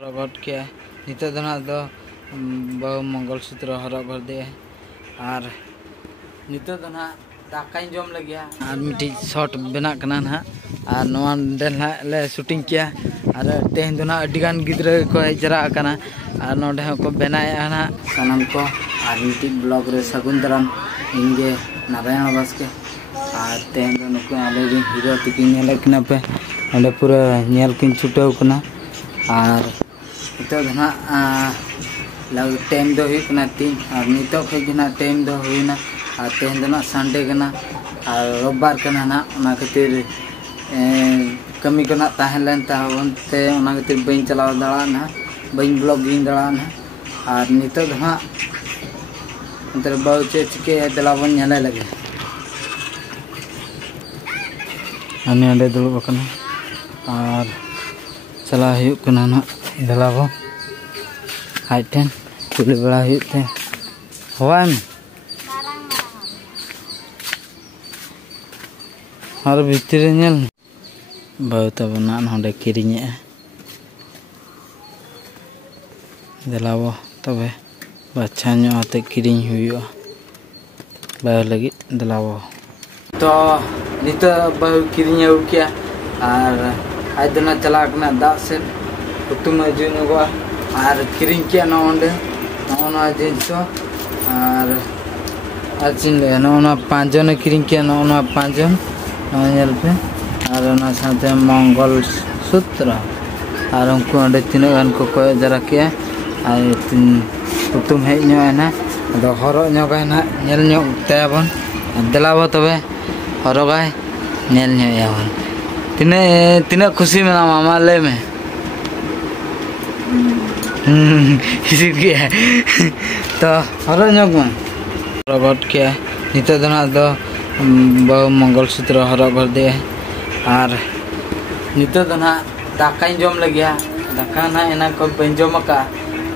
रगड़ के नित दो बहु मंगलसूत्र हरग कर दे और नित दाकाई जम लगे और मिट्टी शॉट बना ना और ले शूटिंग किया और तेहन दो अडिगान गिद्रा को हजरा और नोडे को बनाया ना सानम को और मिट्टी ब्लॉग रे सगुन दाराम इनगे नारायण बास्के और तेहन दो नुकु आले हीरो तकिन पे अंडे पूरा नेल किन छुटाव कना और नितो टाइम दो हुई तीन और नितो खजना टाइम दो हुईना और तेहन दो संडे कना और रविवार कना ना ओना खातिर कमी को तहलें ताते ओना खातिर बई चलाव दाड़ा बई ब्लॉगिंग दाड़ा और नितो दो अंतर बहु चे चिके दिला बन नेले लगे अने अंडे दुड़ब कना और चला हुई कना ना दिलाबो आज ठेन कुली बड़ा हुते हवा में और भीतर नेल बहु तबना नोडे किरिnye दिलाबो तबे बाछा ᱧᱚᱜ आते किरिኝ हुआ बहु लगी दिलाबो तो नित बहु किरिኝ अगु किया और आज दो चला दाग से उतुम जुनगो और किरिङ किया नोंडे नोना जिनिस और चिन नोना 5 जन किरिङ किया नोना 5 जन नोल पे और ना साथे मंगल सूत्र और उनको अंडे तीन गान को जरा किया और उतुम हेजनो ना अदो हरो ᱧᱚᱜᱟᱭ ना नेल ᱧᱚᱜ ताबन दिलाबो तबे हरोगाय नेल ᱧᱚᱜ याबन तिने तिना खुशी में मामा ले में तो हरो ᱧᱚᱜ रगड़ के नित दो बहु मंगलसूत्र हरग कर दे और नित दो दाकाई जम लगे दाका ना एना को बन जम का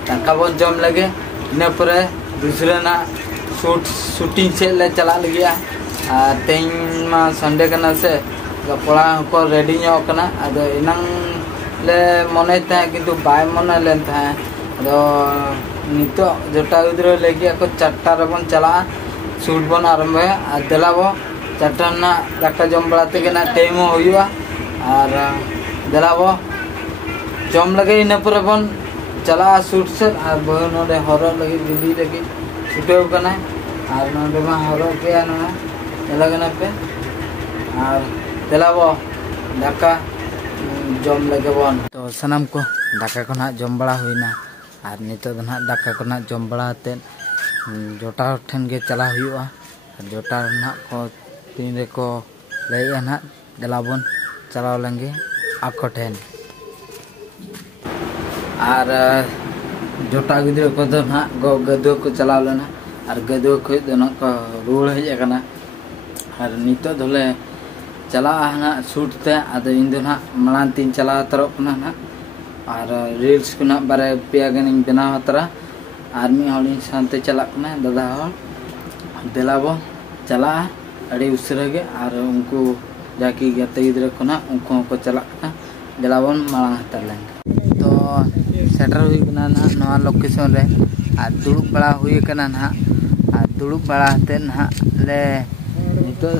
दाका बन जम लगे इन पर दूसरे ना शूटिंग से ले चला लगे और तेन मा संडे कना से गपड़ा को रेडी ᱧᱚᱜ अदो इनांग ले मने था किंतु बाय मने लेन था अदो नितो जोटा उधर लेगे को 4टा रबन चला शूट बन आरंभ है दिलाबो 4टा ना दाका जम बड़ाते के ना टाइम हुआ और दिलाबो जम लगे इन पर बन चला शूट से और बहु नोडे हरो लगे दिल्ली लगे छुटेव कना और नोडे मा हरो के ना लगना पे और दिलाबो दाका जम लगे बन तो सनम को दाका को ना जम बड़ा हुईना और नितो दो दाका को ना जम बड़ाते जोटा ठेन के चला हुआ जोटा ना को तीन रे को लैया ना दिलाबन चलाव लेंगे आको ठेन और जोटा गिद्रा को दो ना गदो को चलाव लेना और गदो को को रुड़ हजना और नितो दोले चला ना शूट ते अदो इन दो ना मालान तीन चला तरफ ना और रील्स को ना बारे पेया गनिंग बना तरा आर्मी हॉलिंग सानते चला ना दादा हॉल दिलाबो चला अड़ी उसरे गे और उनको जाकी गते गिद्रा को ना उनको को चला ना दिलाबन माला हतर लेंगे तो सेटर हुई कना ना नवा लोकेशन रे और दुड़ुब बड़ा हुई कना ना और दुड़ुब बड़ा हते ना ले नितो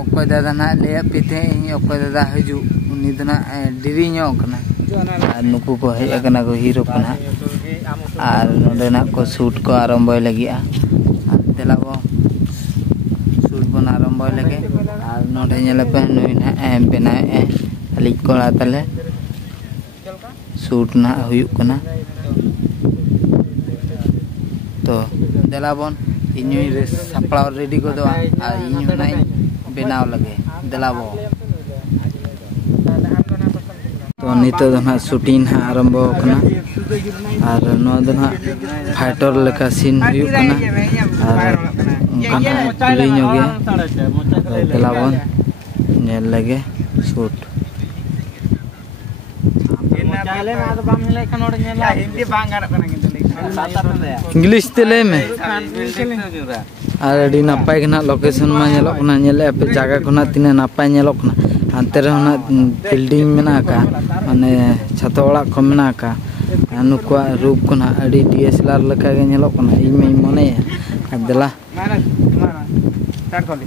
अकोय दादा ना ले पिते अकोय दादा हजू उनी दो ना डिरी ᱧᱚᱜ कना और नुकु को हेज कना को हीरो कना और नोडे ना को शूट को आरंभ लगे दिलाबो शूट बन आरंभ लगे और नोडे नेले पे नुई ना बनाए लिक कोला तले शूट ना हुयुक कना तो दिलाबन इन्युई रे सपड़ा रेडी को दो और इन्यु ना बनाव लगे दिलाबो तो नितो दो ना शूटिंग ना आरंभ कना और नो दो ना फाइटर लेका सीन हुयुक कना और उनका कुली ᱧᱚᱜ दिलाबन नेल लगे शूट इंग्लिश ते ले में और अड़ी नपाय के ना लोकेशन मा नेलो कना नेले पे जगह को ना तिना नपाय नेलो कना हानते रे होना बिल्डिंग मेना का माने छातो ओळाक को मेना का नुकुआ रूप को ना अड़ी डीएसएलआर लका गे नेलो कना इन में मने अदला स्टार्ट कर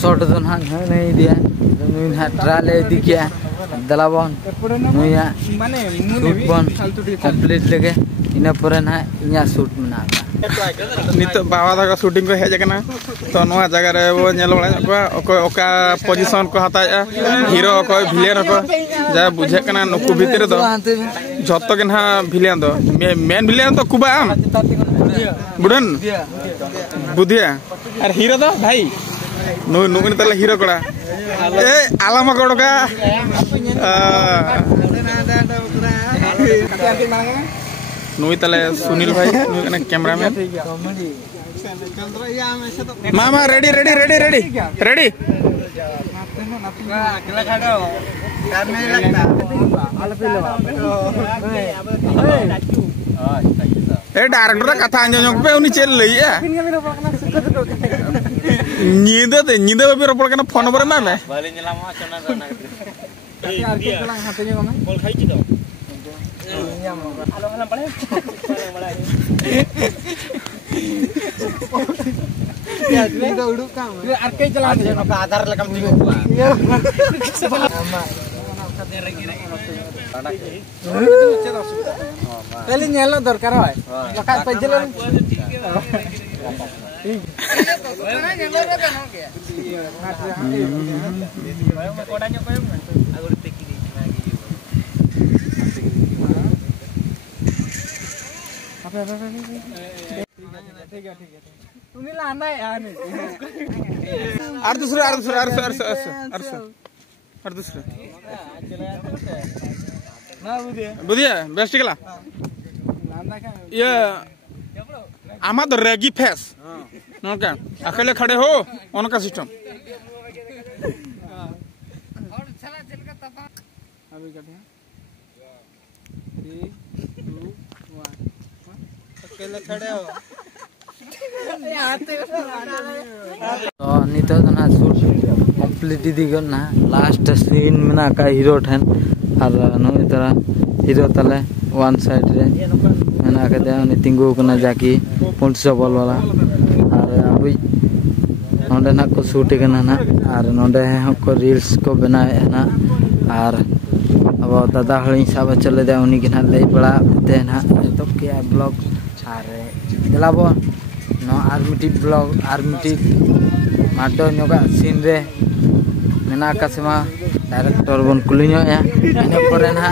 शॉट तो ना नहीं दिया नुई ना ट्राले दिखिया दलाबन नुया शूट बन कंप्लीट लगे इन पर ना इना शूट मना नित बाबा दाका शूटिंग को हेज कना तो नोआ जगह रे वो नेल बड़ा को ओका पोजीशन को हताया हीरो को विलेन को जा बुझे कना नुकु भीतर दो जत्तो के ना विलेन दो मेन विलेन तो कुबा आम बुडन बुधिया और हीरो दो भाई नुकनी तले हीरो कड़ा ए आलामा कोडका नुई तले सुनील भाई नुई कने कैमरामैन मामा ready ready ready ready ready ए डायरेक्टर कथा आंजम पे उनी चल लइया नींद पे रोपड़ कना फोन पर ना में बाले नेलामा चना दना कति आर के चला हाथे जो में कॉल खाई छी तो आलो हला बड़े या तुम तो उड़ू काम आर के चला दे का आधार लकम ठीक हुआ पहले नेलो दरकार है लखा पजल बुझिया बेस्ट गला ये आमा तो रेगी फेस नोका अकेले खड़े हो उनका सिस्टम अभी कटे 3 2 1 अकेले खड़े हो तो नितो ना शूट कंप्लीट दिगना लास्ट सीन मेना का हीरो ठन और नोई तरह हीरो तले वन साइड रे मेना के दे उनी तिंगु कना जाकी पुंट सबल वाला और अभी नोंडे ना को शूट कना ना और नोंडे को रील्स को बनाए ना और अब दादा हळी साब चले दे उनी के ना लई बड़ा ते ना तो क्या ब्लॉग और दिलाबो नो आर्मिटी ब्लॉग आर्मिटी माटो नोगा सीन रे मेना का सेमा डायरेक्टर बन कुलिनो या इन पर ना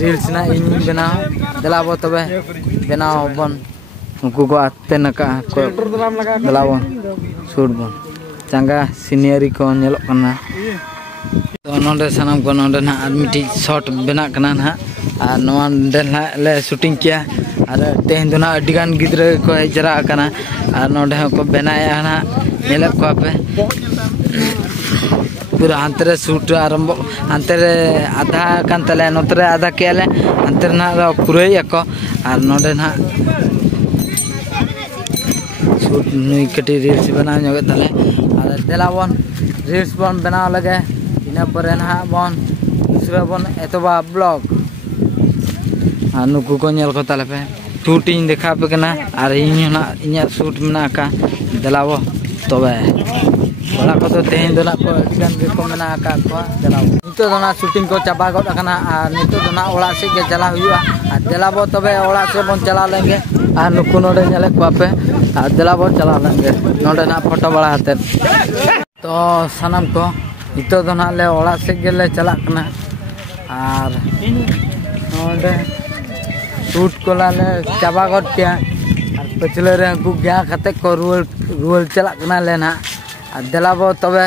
रील्स ना इन बनाओ दिलाबो तबे बनाओ बन उनको को आते नका को दिलाबो शूट बन चंगा सीनियरी को नेलो कना तो नोंडे सनम को नोंडे ना आर्मिटी शॉट बना कना ना और नोंडे ले शूटिंग किया और तेहन दोना अडिगान गिद्रे को जरा कना और नोंडे को बनाया ना नेले को पे पूरा अंतरे शूट आरंभ अंतरे आधा कान तले नोतरे आधा केले अंतरे ना पूरे को और नोंडे ना शूट नुई कटी रील्स बना जोगे तले और देलाबन रील्स बन बना लगे इना पर ना बन दूसरा बन एतबा ब्लॉग और नुकु को नेल को तले पे शूटिंग देखा पे कना और इना इना शूट मेना का देलाबो तबे बड़ा को तो तेहन दोना को गान को मेना का को देलाबो नितो दोना शूटिंग को चाबा गड कना और नितो दोना ओला से के चला हुआ और देलाबो तबे ओला से बन चला लेंगे और नुकु नोडे नेले को पे और देलाबो चला लेंगे नोडे ना फोटो बड़ा हाते तो सनम को नितो दोना ले ओला से गेले चला कना और नोडे शूट को लाले चाबा गड के और पछले रे को गया खते को रूल चला कना लेना और देलाबो तबे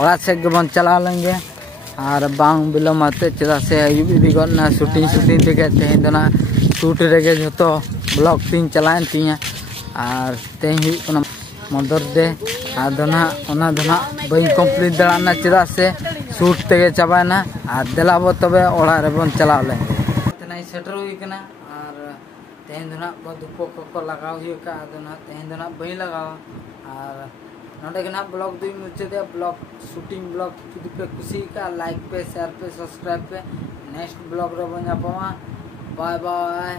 ओला से के बन चला लेंगे और बांग बिलम आते चला से इदी गना शूटिंग देखे तेहन दोना शूट रेगे जतो ब्लॉग तीन चलान तिया और तेहन मदर डे और दोना ओना दोना बई कंप्लीट दड़ाना चला से शूट तेगे चाबाना और देलाबो तबे ओड़ा रेबन चलाव लेंगे तना सेटर हुई कना और तेहन दो ना दुपो को लगाव हुई का आदो ना तेहन दो ना बही लगाव और नोडे के ना ब्लॉग दुई मुझे ब्लॉग शूटिंग ब्लॉग जुदी पे खुशी का लाइक पे शेयर पे सब्सक्राइब पे नेक्स्ट ब्लॉग रे बन जापा बाय बाय।